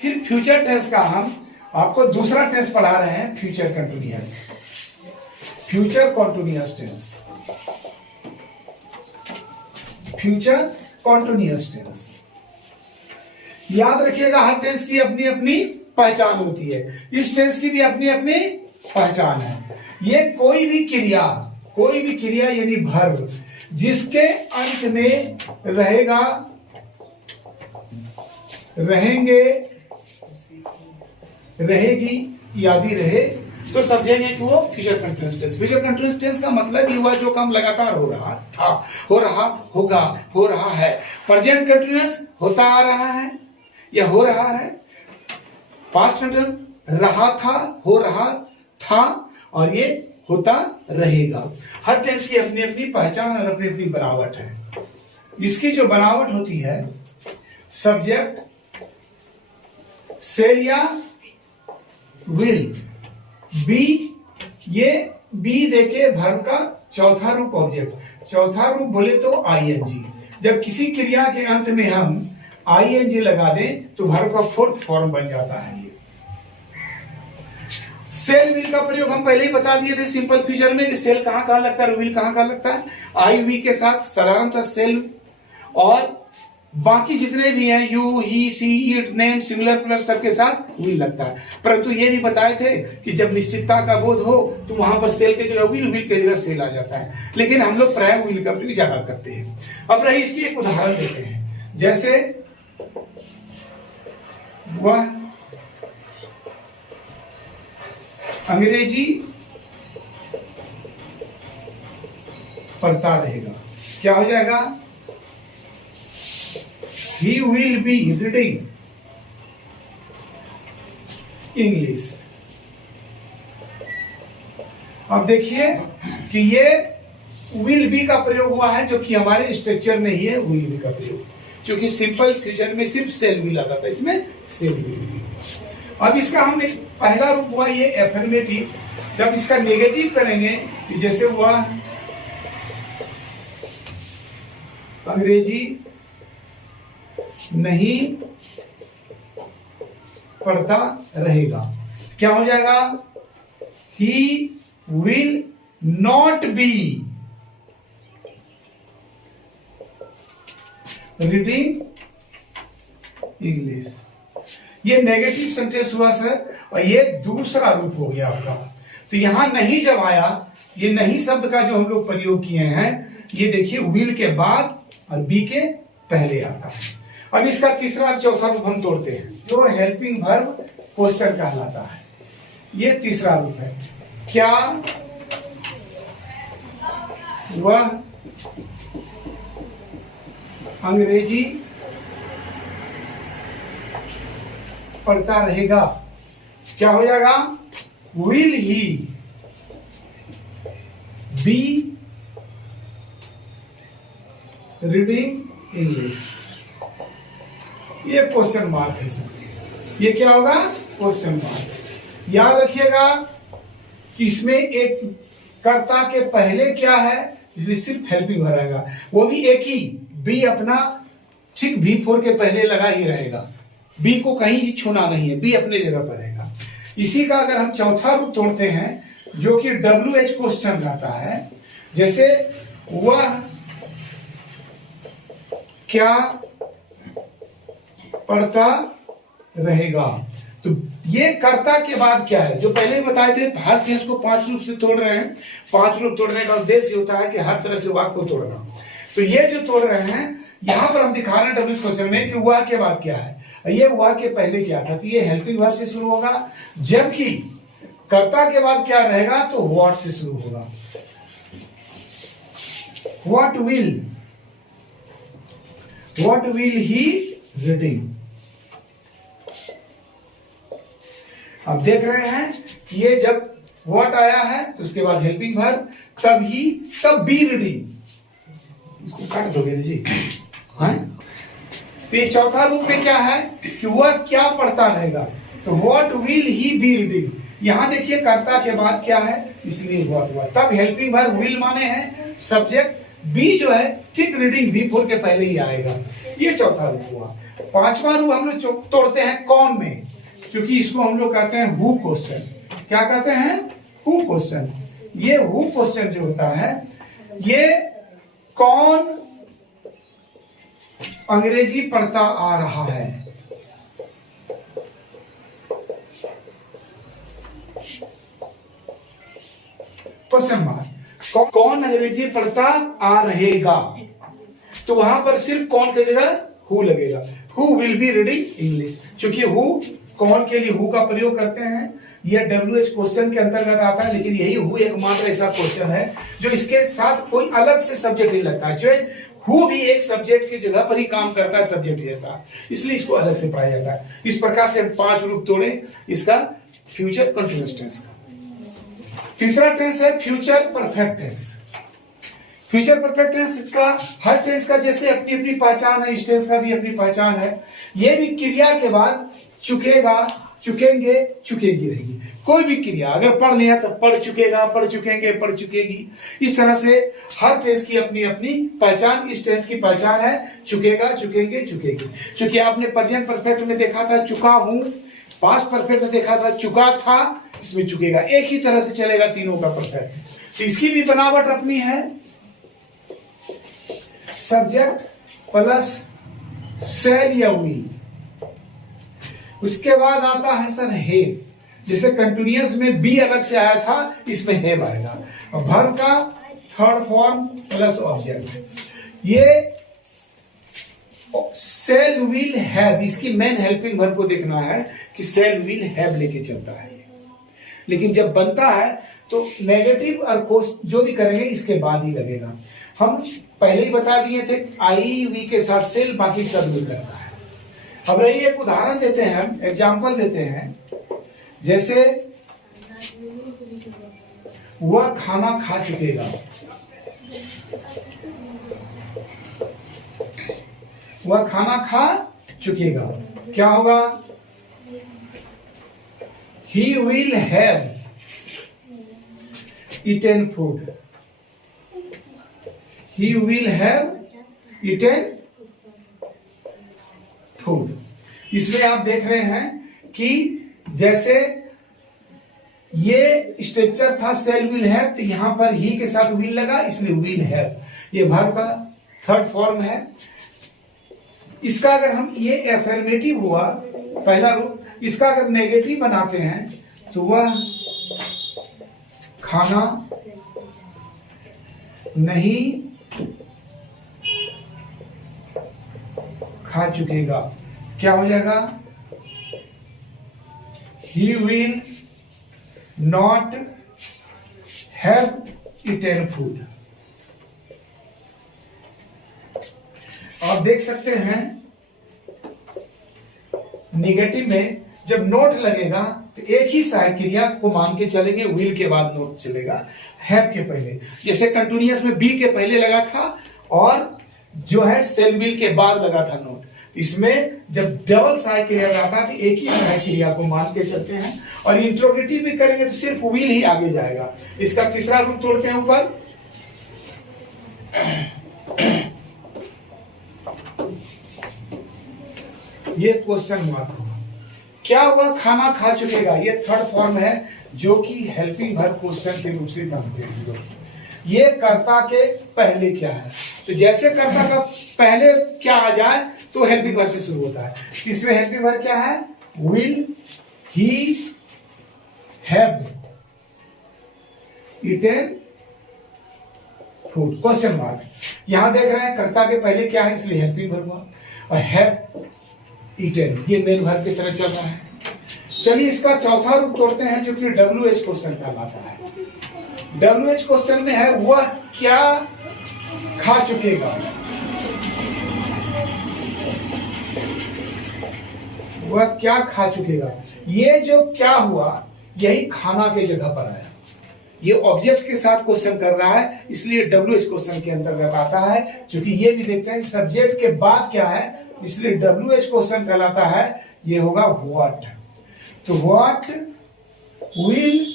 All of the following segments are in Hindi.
फिर फ्यूचर टेंस का हम आपको दूसरा टेंस पढ़ा रहे हैं, future continuous. Future continuous tense, future continuous tense. याद रखिएगा हर टेंस की अपनी अपनी पहचान होती है, इस टेंस की भी अपनी अपनी पहचान है। ये कोई भी क्रिया यानी वर्ब जिसके अंत में रहेगा, रहेंगे, रहेगी, यादी रहे तो समझेंगे कि वो future continuous tense. Future continuous tense का मतलब ही हुआ जो काम लगातार हो रहा था, हो रहा होगा, हो रहा है। प्रेजेंट कंटिन्यूअस होता आ रहा है या हो रहा है। पास्ट कंटिन्यूअस रहा था, हो रहा था, और ये होता रहेगा। हर टेंस की अपनी अपनी पहचान और अपनी अपनी बनावट है। इसकी जो बनावट होती है, सब्जेक्ट सेल या विल, बी, ये बी देके वर्ब का चौथा रूप ऑब्जेक्ट। चौथा रूप बोले तो आईएनजी। जब किसी क्रिया के अंत में हम आईएनजी लगा दें तो वर्ब का फोर्थ फॉर्म बन जाता है। ये सेल विल का प्रयोग हम पहले ही बता दिए थे सिंपल फ्यूचर में कि सेल कहां कहां लगता है, विल कहां कहां लगता है। आई वी के साथ साधारणतः सेल और बाकी जितने भी हैं you, he, she, it, name, singular plus सबके साथ विल लगता है। परंतु ये भी बताए थे कि जब निश्चितता का बोध हो तो वहां पर सेल के जगह विल, विल के जगह सेल आ जाता है। लेकिन हम लोग प्राय विल का प्रयोग ज्यादा करते हैं। अब रही इसकी एक उदाहरण देते हैं, जैसे वह अंग्रेजी पढ़ता रहेगा, क्या हो जाएगा? He will be reading English। अब देखिए कि ये will be का प्रयोग हुआ है जो कि हमारे स्ट्रक्चर में ही है। will be का प्रयोग क्योंकि सिंपल फ्यूचर में सिर्फ सेल will आता था, इसमें सेल will भी। अब इसका हम एक पहला रूप हुआ ये एफर्मेटिव। जब इसका नेगेटिव करेंगे कि जैसे हुआ अंग्रेजी नहीं पढ़ता रहेगा, क्या हो जाएगा? He will not be reading English। ये नेगेटिव सेंटेंस हुआ सर, और ये दूसरा रूप हो गया आपका। तो यहां नहीं जब आया, ये नहीं शब्द का जो हम लोग प्रयोग किए हैं, ये देखिए विल के बाद और बी के पहले आता है। अब इसका तीसरा और चौथा रूप हम तोड़ते हैं, जो हेल्पिंग वर्ब क्वेश्चन कहलाता है। ये तीसरा रूप है। क्या वह अंग्रेजी पढ़ता रहेगा, क्या हो जाएगा? Will he be reading English. ये क्वेश्चन मार्क है सर। ये क्या होगा? Question mark. याद रखिएगा कि इसमें एक कर्ता के पहले क्या है, इसलिए सिर्फ हेल्पिंग वर्ब रहेगा, वो भी एक ही। बी अपना ठीक V4 के पहले लगा ही रहेगा, बी को कहीं छूना नहीं है, बी अपने जगह पर रहेगा। इसी का अगर हम चौथा रूप तोड़ते हैं जो कि WH क्वेश्चन रहता है, जैसे वह क्या पढ़ता रहेगा, तो ये कर्ता के बाद क्या है? जो पहले ही बताए थे हर चीज को 5 रूप से तोड़ रहे हैं। 5 रूप तोड़ने का उद्देश्य होता है कि हर तरह से वाक्य को तोड़ना। तो ये जो तोड़ रहे हैं यहां पर हम दिखा रहे हैं डब्ल्यू क्वेश्चन में कि वह के बाद क्या है, ये वह के पहले क्या था। तो ये हेल्पिंग वर्ब से शुरू होगा, जबकि कर्ता के बाद क्या रहेगा तो व्हाट से शुरू होगा। What will he reading. अब देख रहे हैं कि ये जब व्हाट आया है तो उसके बाद हेल्पिंग वर्ब, तब बी रीडिंग। इसको काट दोगे ना जी, हाँ? तो ये चौथा रूप में क्या है कि वह क्या पढ़ता रहेगा, तो what will he be reading. यहां देखिए कर्ता के बाद क्या है, इसलिए व्हाट हुआ। तब हेल्पिंग वर्ब विल माने हैं, सब्जेक्ट बी जो है ठीक रीडिंग V4 के पहले ही आएगा। ये चौथा रूप हुआ। पांचवा रूल हम लोग तोड़ते हैं कौन में, क्योंकि इसको हम लोग कहते हैं हु क्वेश्चन। क्या कहते हैं? Who question. ये हु क्वेश्चन जो होता है, ये कौन अंग्रेजी पढ़ता आ रहा है, क्वेश्चन मार्क। कौन अंग्रेजी पढ़ता आ रहेगा, तो वहां पर सिर्फ कौन की जगह हु लगेगा। Who will be reading English. चूंकि हु कौन के लिए हु का प्रयोग करते हैं, यह WH क्वेश्चन के अंतर्गत आता है, लेकिन यही हु एकमात्र ऐसा क्वेश्चन है जो इसके साथ कोई अलग से सब्जेक्ट नहीं लगता है। जो हु भी एक सब्जेक्ट की जगह पर ही काम करता है, सब्जेक्ट जैसा, इसलिए इसको अलग से पढ़ाया जाता है। इस प्रकार से हम 5 रूप तोड़े इसका फ्यूचर कंटिन्यूअस टेंस का। तीसरा टेंस है future perfect tense. Future perfect tense का हर टेंस का जैसे अपनी अपनी पहचान है, इस टेंस का भी अपनी पहचान है। यह भी क्रिया के बाद चुकेगा, चुकेंगे, चुकेगी रहेगी। कोई भी क्रिया अगर पढ़ लिया तो पढ़ चुकेगा, पढ़ चुकेंगे, पढ़ चुकेगी। इस तरह से हर टेंस की अपनी अपनी पहचान। इस टेंस की पहचान है चुकेगा, चुकेंगे, चुकेगी। क्योंकि आपने प्रेजेंट परफेक्ट में देखा था चुका हूं, पास्ट परफेक्ट में देखा था चुका था, इसमें चुकेगा। एक ही तरह से चलेगा तीनों का परफेक्ट। तो इसकी भी बनावट अपनी है, सब्जेक्ट प्लस सेल या विल। उसके बाद आता है सर हैव। जैसे कंटिन्यूअस में बी अलग से आया था, इसमें हैव आएगा। और वर्ब का थर्ड फॉर्म प्लस ऑब्जेक्ट। ये सेल विल हैव, इसकी मेन हेल्पिंग वर्ब को देखना है कि सेल विल हैव लेके चलता है। लेकिन जब बनता है तो नेगेटिव और जो भी करेंगे इसके बाद ही लगेगा। हम पहले ही बता दिए थे आई वी के साथ सेल, बाकी सब मिल करता है। अब रही एक उदाहरण देते हैं, हम एग्जाम्पल देते हैं। जैसे वह खाना खा चुकेगा, वह खाना खा चुकेगा, क्या होगा? He will have eaten food. He will have eaten food. इसमें आप देख रहे हैं कि जैसे ये स्ट्रक्चर था सेल विल हैव, तो यहां पर ही के साथ विल लगा, इसलिए विल हैव। ये वर्ब का थर्ड फॉर्म है। इसका अगर हम ये एफर्मेटिव हुआ पहला रूप, इसका अगर नेगेटिव बनाते हैं तो वह खाना नहीं खा चुकेगा, क्या हो जाएगा? He will not have eaten food। आप देख सकते हैं निगेटिव में जब नोट लगेगा तो एक ही सहायक क्रिया को मान के चलेंगे, विल के बाद नोट चलेगा हैव के पहले। जैसे कंटिन्यूअस में बी के पहले लगा था और जो है सेल विल के बाद लगा था नोट। इसमें जब डबल सहायक क्रिया आता है तो एक ही सहायक क्रिया को मान के चलते हैं। और इंट्रोगेटिव भी करेंगे तो सिर्फ विल ही आगे जाएगा। इसका तीसरा रूप तोड़ते हैं ऊपर। ये क्वेश्चन मार्क होगा। क्या हुआ? खाना खा चुकेगा। ये थर्ड फॉर्म है जो कि हेल्पिंग वर्ब क्वेश्चन के रूप से जानते हैं। ये कर्ता के पहले क्या है, तो जैसे कर्ता का पहले क्या आ जाए तो हेल्पिंग वर्ब से शुरू होता है। इसमें हेल्पिंग वर्ब क्या है? Will he have eaten food, question mark. यहां देख रहे हैं कर्ता के पहले क्या है, इसलिए हेल्पिंग वर्ब हुआ। और हैव ईटेन ये मेन वर्ब की तरह चल रहा है। चलिए इसका चौथा रूप तोड़ते हैं जो कि WH क्वेश्चन कहलाता है। WH क्वेश्चन में है वह क्या खा चुकेगा, वह क्या खा चुकेगा। ये जो क्या हुआ यही खाना के जगह पर आया। ये ऑब्जेक्ट के साथ क्वेश्चन कर रहा है, इसलिए WH क्वेश्चन के अंतर्गत आता है। क्योंकि ये भी देखते हैं सब्जेक्ट के बाद क्या है, इसलिए WH क्वेश्चन कहलाता है। ये होगा व्हाट। तो what will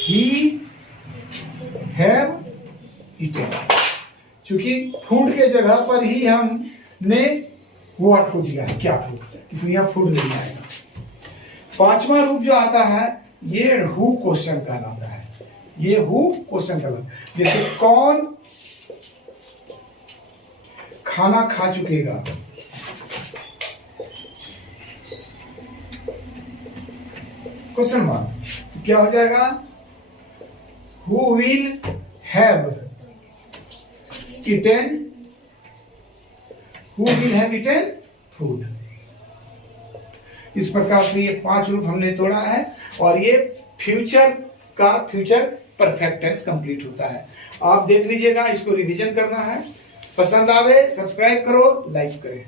he have eaten. क्योंकि फूड के जगह पर ही हमने व्हाट को दिया है, क्या फूड, इसलिए यहाँ फूड नहीं आएगा। पांचवा रूप जो आता है ये हु क्वेश्चन कहलाता है, ये हु क्वेश्चन कहलाता है। जैसे कौन खाना खा चुकेगा, क्वेश्चन मार्क, तो क्या हो जाएगा, who will have eaten, who will have eaten food. इस प्रकार से ये 5 रूप हमने तोड़ा है और ये फ्यूचर का फ्यूचर परफेक्ट टेंस कंप्लीट होता है। आप देख लीजिएगा, इसको रिवीजन करना है। पसंद आवे सब्सक्राइब करो, लाइक करें।